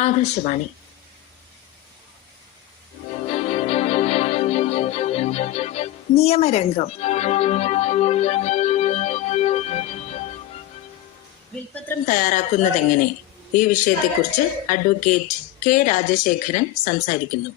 ആകാശവാണി. നിയമരംഗം. വിൽപത്രം തയ്യാറാക്കുന്നതെങ്ങനെ? ഈ വിഷയത്തെക്കുറിച്ച് advocate K Rajasekharan സംസാരിക്കുന്നു.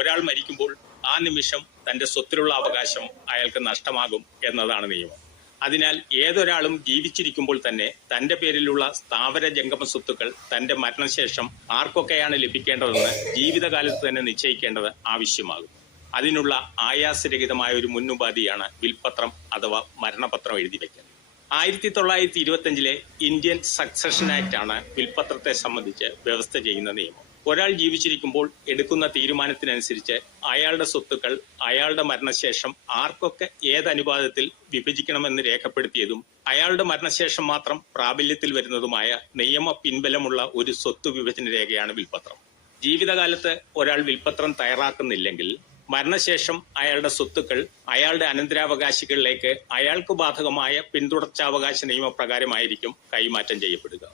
ഒരാൾ മരിക്കുമ്പോൾ ആ നിമിഷം തന്റെ സ്വത്തിലുള്ള അവകാശം അയാൾക്ക് നഷ്ടമാകും എന്നതാണ് നിയമം. അതിനാൽ ഏതൊരാളും ജീവിച്ചിരിക്കുമ്പോൾ തന്നെ തന്റെ പേരിലുള്ള സ്ഥാവര ജംഗമ സ്വത്തുക്കൾ തന്റെ മരണശേഷം ആർക്കൊക്കെയാണ് ലഭിക്കേണ്ടതെന്ന് ജീവിതകാലത്ത് തന്നെ നിശ്ചയിക്കേണ്ടത് ആവശ്യമാകും. അതിനുള്ള ആയാസരഹിതമായ ഒരു മുന്നുപാധിയാണ് വിൽപത്രം അഥവാ മരണപത്രം എഴുതി വയ്ക്കൽ. 1925 ഇന്ത്യൻ സക്സഷൻ ആക്ട് ആണ് വിൽപത്രത്തെ സംബന്ധിച്ച് വ്യവസ്ഥ ചെയ്യുന്ന നിയമം. ഒരാൾ ജീവിച്ചിരിക്കുമ്പോൾ എടുക്കുന്ന തീരുമാനത്തിനനുസരിച്ച് അയാളുടെ സ്വത്തുക്കൾ അയാളുടെ മരണശേഷം ആർക്കൊക്കെ ഏതനുപാതത്തിൽ വിഭജിക്കണമെന്ന് രേഖപ്പെടുത്തിയതും അയാളുടെ മരണശേഷം മാത്രം പ്രാബല്യത്തിൽ വരുന്നതുമായ നിയമ പിൻബലമുള്ള ഒരു സ്വത്ത് വിഭജന രേഖയാണ് വിൽപത്രം. ജീവിതകാലത്ത് ഒരാൾ വിൽപത്രം തയ്യാറാക്കുന്നില്ലെങ്കിൽ മരണശേഷം അയാളുടെ സ്വത്തുക്കൾ അയാളുടെ അനന്തരാവകാശികളിലേക്ക് അയാൾക്ക് ബാധകമായ പിന്തുടർച്ചാവകാശ നിയമപ്രകാരമായിരിക്കും കൈമാറ്റം ചെയ്യപ്പെടുക.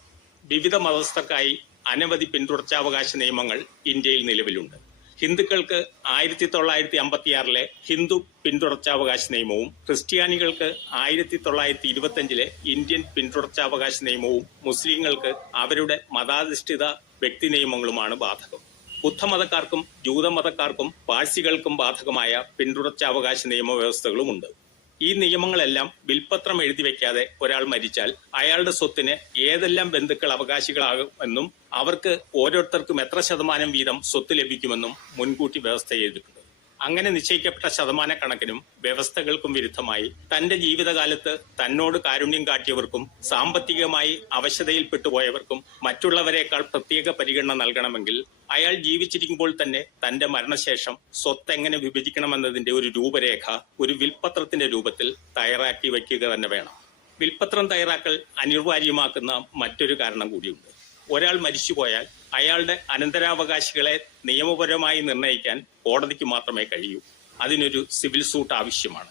വിവിധ മതസ്ഥർക്കായി അനവധി പിന്തുടർച്ചാവകാശ നിയമങ്ങൾ ഇന്ത്യയിൽ നിലവിലുണ്ട്. ഹിന്ദുക്കൾക്ക് 1956 ഹിന്ദു പിന്തുടർച്ചാവകാശ നിയമവും ക്രിസ്ത്യാനികൾക്ക് 1925 ഇന്ത്യൻ പിന്തുടർച്ചാവകാശ നിയമവും മുസ്ലിങ്ങൾക്ക് അവരുടെ മതാധിഷ്ഠിത വ്യക്തി നിയമങ്ങളുമാണ് ബാധകം. ബുദ്ധമതക്കാർക്കും ജൂതമതക്കാർക്കും പാഴ്സികൾക്കും ബാധകമെമായ പിന്തുടർച്ചാവകാശ നിയമവ്യവസ്ഥകളുമുണ്ട്. ഈ നിയമങ്ങളെല്ലാം വിൽപത്രം എഴുതി വയ്ക്കാതെ ഒരാൾ മരിച്ചാൽ അയാളുടെ സ്വത്തിന് ഏതെല്ലാം ബന്ധുക്കൾ അവകാശികളാകുമെന്നും അവർക്ക് ഓരോരുത്തർക്കും എത്ര ശതമാനം വീതം സ്വത്ത് ലഭിക്കുമെന്നും മുൻകൂട്ടി വ്യവസ്ഥ ചെയ്തിട്ടുണ്ട്. അങ്ങനെ നിശ്ചയിക്കപ്പെട്ട ശതമാനക്കണക്കിനും വ്യവസ്ഥകൾക്കും വിരുദ്ധമായി തന്റെ ജീവിതകാലത്ത് തന്നോട് കാരുണ്യം കാട്ടിയവർക്കും സാമ്പത്തികമായി അവശതയിൽപ്പെട്ടുപോയവർക്കും മറ്റുള്ളവരെക്കാൾ പ്രത്യേക പരിഗണന നൽകണമെങ്കിൽ അയാൾ ജീവിച്ചിരിക്കുമ്പോൾ തന്നെ തന്റെ മരണശേഷം സ്വത്ത് എങ്ങനെ വിഭജിക്കണമെന്നതിന്റെ ഒരു രൂപരേഖ ഒരു വിൽപത്രത്തിന്റെ രൂപത്തിൽ തയ്യാറാക്കി വയ്ക്കുക തന്നെ വേണം. വിൽപത്രം തയ്യാറാക്കൽ അനിവാര്യമാക്കുന്ന മറ്റൊരു കാരണം കൂടിയുണ്ട്. ഒരാൾ മരിച്ചുപോയാൽ അയാളുടെ അനന്തരാവകാശികളെ നിയമപരമായി നിർണ്ണയിക്കാൻ കോടതിക്ക് മാത്രമേ കഴിയൂ. അതിനൊരു സിവിൽ സൂട്ട് ആവശ്യമാണ്.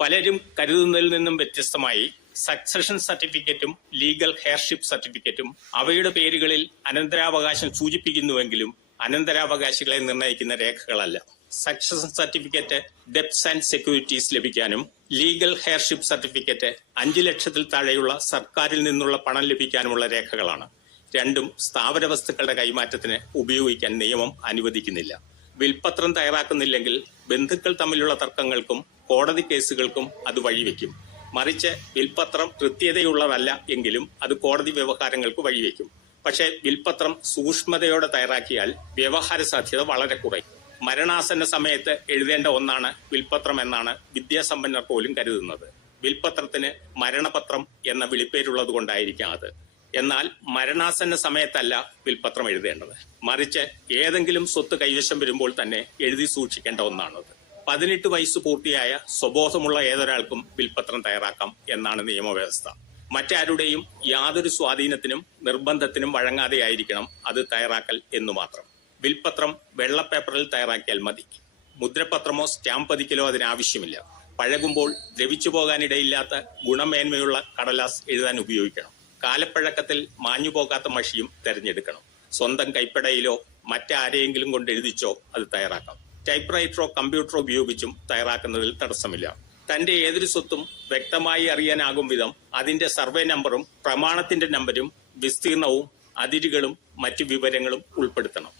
പലരും കരുതുന്നതിൽ നിന്നും വ്യത്യസ്തമായി സക്സഷൻ സർട്ടിഫിക്കറ്റും ലീഗൽ ഹെയർഷിപ്പ് സർട്ടിഫിക്കറ്റും അവയുടെ പേരുകളിൽ അനന്തരാവകാശം സൂചിപ്പിക്കുന്നുവെങ്കിലും അനന്തരാവകാശികളെ നിർണ്ണയിക്കുന്ന രേഖകളല്ല. Succession certificate debts and securities ലഭിക്കാനും ലീഗൽ ഹെയർഷിപ്പ് സർട്ടിഫിക്കറ്റ് 5 ലക്ഷത്തിൽ താഴെയുള്ള സർക്കാരിൽ നിന്നുള്ള പണം ലഭിക്കാനുമുള്ള രേഖകളാണ്. രണ്ടും സ്ഥാവര വസ്തുക്കളുടെ കൈമാറ്റത്തിന് ഉപയോഗിക്കാൻ നിയമം അനുവദിക്കുന്നില്ല. വിൽപത്രം തയ്യാറാക്കുന്നില്ലെങ്കിൽ ബന്ധുക്കൾ തമ്മിലുള്ള തർക്കങ്ങൾക്കും കോടതി കേസുകൾക്കും അത് വഴിവെക്കും. മറിച്ച് വിൽപത്രം കൃത്യതയുള്ളതല്ല എങ്കിലും അത് കോടതി വ്യവഹാരങ്ങൾക്ക് വഴിവെക്കും. പക്ഷേ വിൽപത്രം സൂക്ഷ്മതയോടെ തയ്യാറാക്കിയാൽ വ്യവഹാര സാധ്യത വളരെ കുറയും. മരണാസന്ന സമയത്ത് എഴുതേണ്ട ഒന്നാണ് വിൽപത്രം എന്നാണ് വിദ്യാസമ്പന്നർ പോലും കരുതുന്നത്. വിൽപത്രത്തിന് മരണപത്രം എന്ന വിളിപ്പേരുള്ളത് കൊണ്ടായിരിക്കാം അത്. എന്നാൽ മരണാസന്ന സമയത്തല്ല വിൽപത്രം എഴുതേണ്ടത്. മറിച്ച് ഏതെങ്കിലും സ്വത്ത് കൈവശം വരുമ്പോൾ തന്നെ എഴുതി സൂക്ഷിക്കേണ്ട ഒന്നാണത്. 18 വയസ്സ് പൂർത്തിയായ സ്വബോധമുള്ള ഏതൊരാൾക്കും വിൽപത്രം തയ്യാറാക്കാം എന്നാണ് നിയമവ്യവസ്ഥ. മറ്റാരുടെയും യാതൊരു സ്വാധീനത്തിനും നിർബന്ധത്തിനും വഴങ്ങാതെയായിരിക്കണം അത് തയ്യാറാക്കൽ എന്നു മാത്രം. വിൽപത്രം വെള്ളപ്പേപ്പറിൽ തയ്യാറാക്കിയാൽ മതി. മുദ്രപത്രമോ സ്റ്റാമ്പ് പതിക്കലോ അതിനാവശ്യമില്ല. പഴകുമ്പോൾ ദ്രവിച്ചു പോകാനിടയില്ലാത്ത ഗുണമേന്മയുള്ള കടലാസ് എഴുതാൻ ഉപയോഗിക്കണം. കാലപ്പഴക്കത്തിൽ മാഞ്ഞുപോകാത്ത മഷിയും തെരഞ്ഞെടുക്കണം. സ്വന്തം കൈപ്പടയിലോ മറ്റാരെയെങ്കിലും കൊണ്ട് എഴുതിച്ചോ അത് തയ്യാറാക്കാം. ടൈപ്പ് റൈറ്ററോ കമ്പ്യൂട്ടറോ ഉപയോഗിച്ചും തയ്യാറാക്കുന്നതിൽ തടസ്സമില്ല. തന്റെ ഏതൊരു സ്വത്തും വ്യക്തമായി അറിയാനാകും വിധം അതിന്റെ സർവേ നമ്പറും പ്രമാണത്തിന്റെ നമ്പരും വിസ്തീർണവും അതിരുകളും മറ്റു വിവരങ്ങളും ഉൾപ്പെടുത്തണം.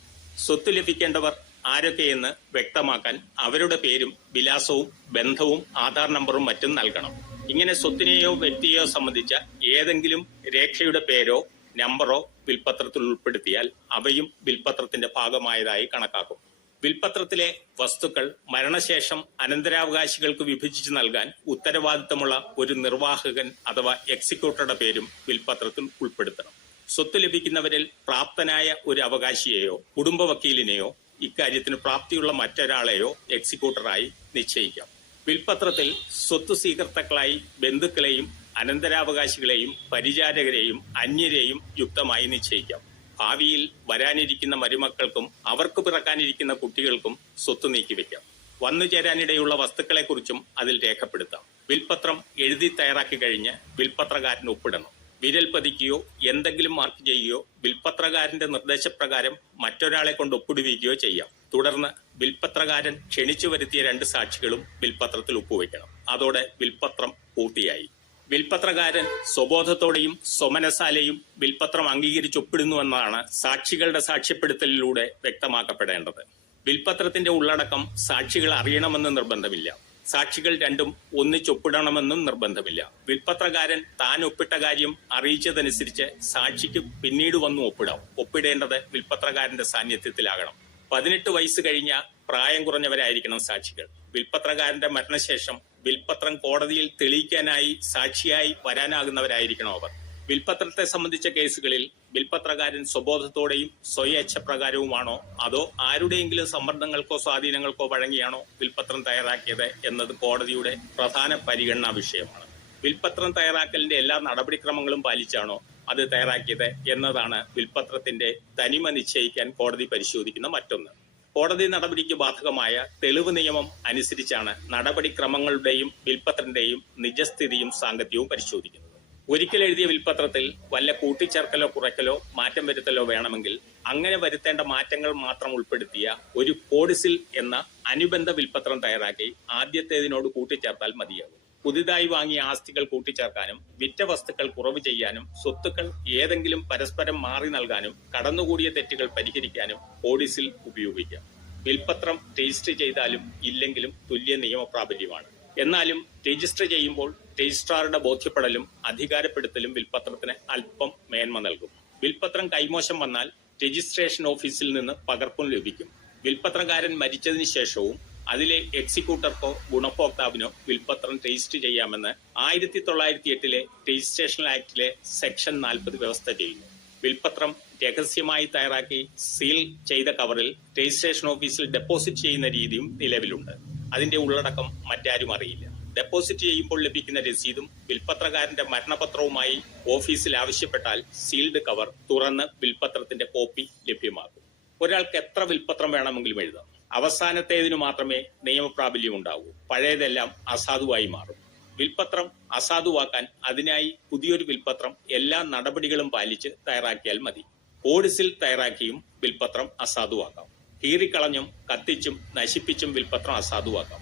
സ്വത്ത് ലഭിക്കേണ്ടവർ ആരൊക്കെയെന്ന് വ്യക്തമാക്കാൻ അവരുടെ പേരും വിലാസവും ബന്ധവും ആധാർ നമ്പറും മറ്റും നൽകണം. ഇങ്ങനെ സ്വത്തിനെയോ വ്യക്തിയെയോ സംബന്ധിച്ച ഏതെങ്കിലും രേഖയുടെ പേരോ നമ്പറോ വിൽപത്രത്തിൽ ഉൾപ്പെടുത്തിയാൽ അവയും വിൽപത്രത്തിന്റെ ഭാഗമായതായി കണക്കാക്കും. വിൽപത്രത്തിലെ വസ്തുക്കൾ മരണശേഷം അനന്തരാവകാശികൾക്ക് വിഭജിച്ച് നൽകാൻ ഉത്തരവാദിത്തമുള്ള ഒരു നിർവാഹകൻ അഥവാ എക്സിക്യൂട്ടറുടെ പേരും വിൽപത്രത്തിൽ ഉൾപ്പെടുത്തണം. സ്വത്ത് ലഭിക്കുന്നവരിൽ പ്രാപ്തനായ ഒരു അവകാശിയെയോ കുടുംബ വക്കീലിനെയോ ഇക്കാര്യത്തിന് പ്രാപ്തിയുള്ള മറ്റൊരാളെയോ എക്സിക്യൂട്ടറായി നിശ്ചയിക്കാം. വിൽപത്രത്തിൽ സ്വത്ത് സ്വീകർത്താക്കളായി ബന്ധുക്കളെയും അനന്തരാവകാശികളെയും പരിചാരകരെയും അന്യരെയും യുക്തമായി നിശ്ചയിക്കാം. ഭാവിയിൽ വരാനിരിക്കുന്ന മരുമക്കൾക്കും അവർക്ക് പിറക്കാനിരിക്കുന്ന കുട്ടികൾക്കും സ്വത്ത് നീക്കിവെക്കാം. വന്നു ചേരാനിടയുള്ള വസ്തുക്കളെക്കുറിച്ചും അതിൽ രേഖപ്പെടുത്താം. വിൽപത്രം എഴുതി തയ്യാറാക്കി കഴിഞ്ഞ് വിൽപത്രകാരൻ ഒപ്പിടണം. വിരൽ പതിക്കുകയോ എന്തെങ്കിലും മാർക്ക് ചെയ്യുകയോ വിൽപത്രകാരന്റെ നിർദ്ദേശപ്രകാരം മറ്റൊരാളെ കൊണ്ട് ഒപ്പിടുവിക്കുകയോ ചെയ്യാം. തുടർന്ന് വിൽപത്രകാരൻ ക്ഷണിച്ചു വരുത്തിയ 2 സാക്ഷികളും വിൽപത്രത്തിൽ ഒപ്പുവെക്കണം. അതോടെ വിൽപത്രം പൂർത്തിയായി. വിൽപത്രകാരൻ സ്വബോധത്തോടെയും സ്വമനസാലെയും വിൽപത്രം അംഗീകരിച്ച് ഒപ്പിടുന്നുവെന്നാണ് സാക്ഷികളുടെ സാക്ഷ്യപ്പെടുത്തലിലൂടെ വ്യക്തമാക്കപ്പെടേണ്ടത്. വിൽപത്രത്തിന്റെ ഉള്ളടക്കം സാക്ഷികൾ അറിയണമെന്ന് നിർബന്ധമില്ല. സാക്ഷികൾ രണ്ടും ഒന്നിച്ചൊപ്പിടണമെന്നും നിർബന്ധമില്ല. വിൽപത്രകാരൻ താൻ ഒപ്പിട്ട കാര്യം അറിയിച്ചതനുസരിച്ച് സാക്ഷിക്ക് പിന്നീട് വന്നു ഒപ്പിടാം. ഒപ്പിടേണ്ടത് വിൽപത്രകാരന്റെ സാന്നിധ്യത്തിലാകണം. 18 വയസ്സ് കഴിഞ്ഞ പ്രായം കുറഞ്ഞവരായിരിക്കണം സാക്ഷികൾ. വിൽപത്രകാരന്റെ മരണശേഷം വിൽപത്രം കോടതിയിൽ തെളിയിക്കാനായി സാക്ഷിയായി വരാനാകുന്നവരായിരിക്കണം അവർ. വിൽപത്രത്തെ സംബന്ധിച്ച കേസുകളിൽ വിൽപത്രകാരൻ സ്വബോധത്തോടെയും സ്വയേച്ഛപ്രകാരവുമാണോ അതോ ആരുടെയെങ്കിലും സമ്മർദ്ദങ്ങൾക്കോ സ്വാധീനങ്ങൾക്കോ വഴങ്ങിയാണോ വിൽപത്രം തയ്യാറാക്കിയത് എന്നത് കോടതിയുടെ പ്രധാന പരിഗണനാ വിഷയമാണ്. വിൽപത്രം തയ്യാറാക്കലിന്റെ എല്ലാ നടപടിക്രമങ്ങളും പാലിച്ചാണോ അത് തയ്യാറാക്കിയത് എന്നതാണ് വിൽപത്രത്തിന്റെ തനിമ നിശ്ചയിക്കാൻ കോടതി പരിശോധിക്കുന്ന മറ്റൊന്ന്. കോടതി നടപടിക്ക് ബാധകമായ തെളിവ് നിയമം അനുസരിച്ചാണ് നടപടിക്രമങ്ങളുടെയും വിൽപത്രന്റെയും നിജസ്ഥിതിയും സാങ്കത്യവും പരിശോധിക്കുന്നത്. ഒരിക്കൽ എഴുതിയ വിൽപത്രത്തിൽ വല്ല കൂട്ടിച്ചേർക്കലോ കുറയ്ക്കലോ മാറ്റം വരുത്തലോ വേണമെങ്കിൽ അങ്ങനെ വരുത്തേണ്ട മാറ്റങ്ങൾ മാത്രം ഉൾപ്പെടുത്തിയ ഒരു കോഡിസിൽ എന്ന അനുബന്ധ വിൽപത്രം തയ്യാറാക്കി ആദ്യത്തേതിനോട് കൂട്ടിച്ചേർത്താൽ മതിയാകും. പുതിയതായി വാങ്ങിയ ആസ്തികൾ കൂട്ടിച്ചേർക്കാനും വിറ്റ വസ്തുക്കൾ കുറവ് ചെയ്യാനും സ്വത്തുക്കൾ ഏതെങ്കിലും പരസ്പരം മാറി നൽകാനും കടന്നുകൂടിയ തെറ്റുകൾ പരിഹരിക്കാനും കോഡിസിൽ ഉപയോഗിക്കാം. വിൽപത്രം രജിസ്റ്റർ ചെയ്താലും ഇല്ലെങ്കിലും തുല്യ നിയമപ്രാബല്യമാണ്. എന്നാലും രജിസ്റ്റർ ചെയ്യുമ്പോൾ രജിസ്ട്രാറുടെ ബോധ്യപ്പെടലും അധികാരപ്പെടുത്തലും വിൽപത്രത്തിന് അല്പം മേന്മ നൽകും. വിൽപത്രം കൈമോശം വന്നാൽ രജിസ്ട്രേഷൻ ഓഫീസിൽ നിന്ന് പകർപ്പും ലഭിക്കും. വിൽപത്രകാരൻ മരിച്ചതിന് ശേഷവും അതിലെ എക്സിക്യൂട്ടർക്കോ ഗുണഭോക്താവിനോ വിൽപത്രം രജിസ്റ്റർ ചെയ്യാമെന്ന് 1908 രജിസ്ട്രേഷൻ ആക്ടിലെ സെക്ഷൻ 40 വ്യവസ്ഥ ചെയ്യുന്നു. വിൽപത്രം രഹസ്യമായി തയ്യാറാക്കി സീൽ ചെയ്ത കവറിൽ രജിസ്ട്രേഷൻ ഓഫീസിൽ ഡെപ്പോസിറ്റ് ചെയ്യുന്ന രീതിയും നിലവിലുണ്ട്. അതിന്റെ ഉള്ളടക്കം മറ്റാരും അറിയില്ല. ഡെപ്പോസിറ്റ് ചെയ്യുമ്പോൾ ലഭിക്കുന്ന രസീതും വിൽപത്രകാരന്റെ മരണപത്രവുമായി ഓഫീസിൽ ആവശ്യപ്പെട്ടാൽ സീൽഡ് കവർ തുറന്ന് വിൽപത്രത്തിന്റെ കോപ്പി ലഭ്യമാകും. ഒരാൾക്ക് എത്ര വിൽപത്രം വേണമെങ്കിലും എഴുതാം. അവസാനത്തേതിനു മാത്രമേ നിയമപ്രാബല്യം ഉണ്ടാവൂ. പഴയതെല്ലാം അസാധുവായി മാറും. വിൽപത്രം അസാധുവാക്കാൻ അതിനായി പുതിയൊരു വിൽപത്രം എല്ലാ നടപടികളും പാലിച്ച് തയ്യാറാക്കിയാൽ മതി. കോഡിസിൽ തയ്യാറാക്കിയും വിൽപത്രം അസാധുവാക്കാം. കീറിക്കളഞ്ഞും കത്തിച്ചും നശിപ്പിച്ചും വിൽപത്രം അസാധുവാക്കാം.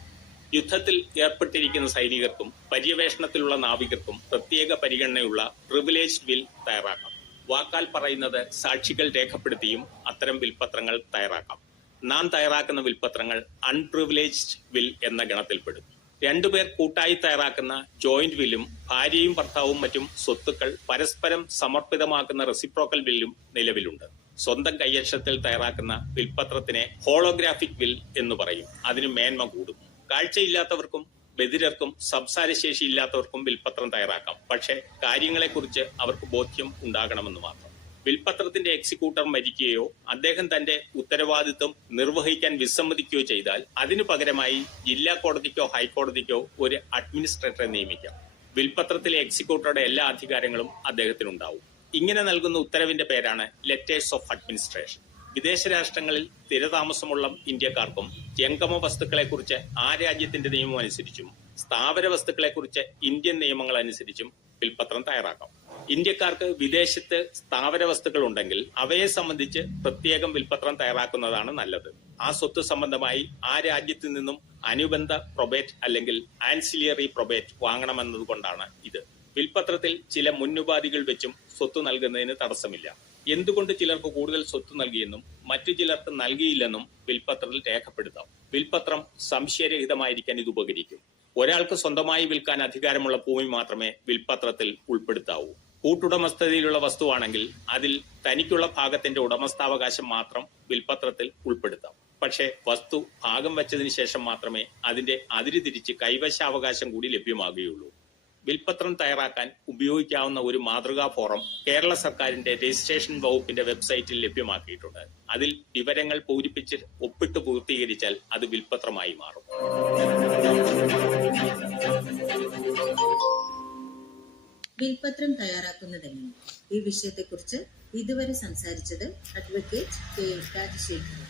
യുദ്ധത്തിൽ ഏർപ്പെട്ടിരിക്കുന്ന സൈനികർക്കും പര്യവേഷണത്തിലുള്ള നാവികർക്കും പ്രത്യേക പരിഗണനയുള്ള പ്രിവിലേജ്ഡ് വിൽ തയ്യാറാക്കാം. വാക്കാൽ പറയുന്നത് സാക്ഷികൾ രേഖപ്പെടുത്തിയും അത്തരം വിൽപത്രങ്ങൾ തയ്യാറാക്കാം. നാം തയ്യാറാക്കുന്ന വിൽപത്രങ്ങൾ അൺപ്രിവിലേജ്ഡ് വിൽ എന്ന ഗണത്തിൽപ്പെടും. 2 പേർ കൂട്ടായി തയ്യാറാക്കുന്ന ജോയിന്റ് വില്ലും ഭാര്യയും ഭർത്താവും മറ്റും സ്വത്തുക്കൾ പരസ്പരം സമർപ്പിതമാക്കുന്ന റെസിപ്രോക്കൽ വില്ലും നിലവിലുണ്ട്. സ്വന്തം കൈയക്ഷരത്തിൽ തയ്യാറാക്കുന്ന വിൽപത്രത്തിനെ ഹോളോഗ്രാഫിക് വിൽ എന്ന് പറയും. അതിന് മേന്മ കൂടും. കാഴ്ചയില്ലാത്തവർക്കും ബധിരർക്കും സംസാരശേഷി ഇല്ലാത്തവർക്കും വിൽപത്രം തയ്യാറാക്കാം. പക്ഷേ കാര്യങ്ങളെക്കുറിച്ച് അവർക്ക് ബോധ്യം ഉണ്ടാകണമെന്ന് മാത്രം. വിൽപത്രത്തിന്റെ എക്സിക്യൂട്ടർ മരിക്കുകയോ അദ്ദേഹം തന്റെ ഉത്തരവാദിത്വം നിർവഹിക്കാൻ വിസമ്മതിക്കുകയോ ചെയ്താൽ അതിനു പകരമായി ജില്ലാ കോടതിക്കോ ഹൈക്കോടതിക്കോ ഒരു അഡ്മിനിസ്ട്രേറ്ററെ നിയമിക്കാം. വിൽപത്രത്തിലെ എക്സിക്യൂട്ടറുടെ എല്ലാ അധികാരങ്ങളും അദ്ദേഹത്തിനുണ്ടാവും. ഇങ്ങനെ നൽകുന്ന ഉത്തരവിന്റെ പേരാണ് ലെറ്റേഴ്സ് ഓഫ് അഡ്മിനിസ്ട്രേഷൻ. വിദേശ രാഷ്ട്രങ്ങളിൽ സ്ഥിരതാമസമുള്ള ഇന്ത്യക്കാർക്കും ജംഗമ വസ്തുക്കളെക്കുറിച്ച് ആ രാജ്യത്തിന്റെ നിയമം അനുസരിച്ചും സ്ഥാവര വസ്തുക്കളെക്കുറിച്ച് ഇന്ത്യൻ നിയമങ്ങൾ അനുസരിച്ചും വിൽപത്രം തയ്യാറാക്കാം. ഇന്ത്യക്കാർക്ക് വിദേശത്ത് സ്ഥാവര വസ്തുക്കൾ ഉണ്ടെങ്കിൽ അവയെ സംബന്ധിച്ച് പ്രത്യേകം വിൽപത്രം തയ്യാറാക്കുന്നതാണ് നല്ലത്. ആ സ്വത്ത് സംബന്ധമായി ആ രാജ്യത്തു നിന്നും അനുബന്ധ പ്രൊബേറ്റ് അല്ലെങ്കിൽ ആൻസിലിയറി പ്രൊബേറ്റ് വാങ്ങണമെന്നതുകൊണ്ടാണ് ഇത്. വിൽപത്രത്തിൽ ചില മുന്നുപാധികൾ വെച്ചും സ്വത്ത് നൽകുന്നതിന് തടസ്സമില്ല. എന്തുകൊണ്ട് ചിലർക്ക് കൂടുതൽ സ്വത്ത് നൽകിയെന്നും മറ്റു ചിലർക്ക് നൽകിയില്ലെന്നും വിൽപത്രത്തിൽ രേഖപ്പെടുത്താം. വിൽപത്രം സംശയരഹിതമായിരിക്കാൻ ഇത് ഉപകരിക്കും. ഒരാൾക്ക് സ്വന്തമായി വിൽക്കാൻ അധികാരമുള്ള ഭൂമി മാത്രമേ വിൽപത്രത്തിൽ ഉൾപ്പെടുത്താവൂ. കൂട്ടുടമസ്ഥതയിലുള്ള വസ്തുവാണെങ്കിൽ അതിൽ തനിക്കുള്ള ഭാഗത്തിന്റെ ഉടമസ്ഥാവകാശം മാത്രം വിൽപത്രത്തിൽ ഉൾപ്പെടുത്താം. പക്ഷേ വസ്തു ഭാഗം വെച്ചതിന് ശേഷം മാത്രമേ അതിന്റെ അതിര് തിരിച്ച് കൈവശാവകാശം കൂടി ലഭ്യമാകുകയുള്ളൂ. വിൽപത്രം തയ്യാറാക്കാൻ ഉപയോഗിക്കാവുന്ന ഒരു മാതൃകാ ഫോറം കേരള സർക്കാരിന്റെ രജിസ്ട്രേഷൻ വകുപ്പിന്റെ വെബ്സൈറ്റിൽ ലഭ്യമാക്കിയിട്ടുണ്ട്. അതിൽ വിവരങ്ങൾ പൂരിപ്പിച്ച് ഒപ്പിട്ട് പൂർത്തീകരിച്ചാൽ അത് വിൽപത്രമായി മാറും. വിൽപത്രം തയ്യാറാക്കുന്നതെങ്ങനെ? ഈ വിഷയത്തെക്കുറിച്ച് ഇതുവരെ സംസാരിച്ചത് അഡ്വക്കേറ്റ് കെ രാജശേഖരൻ.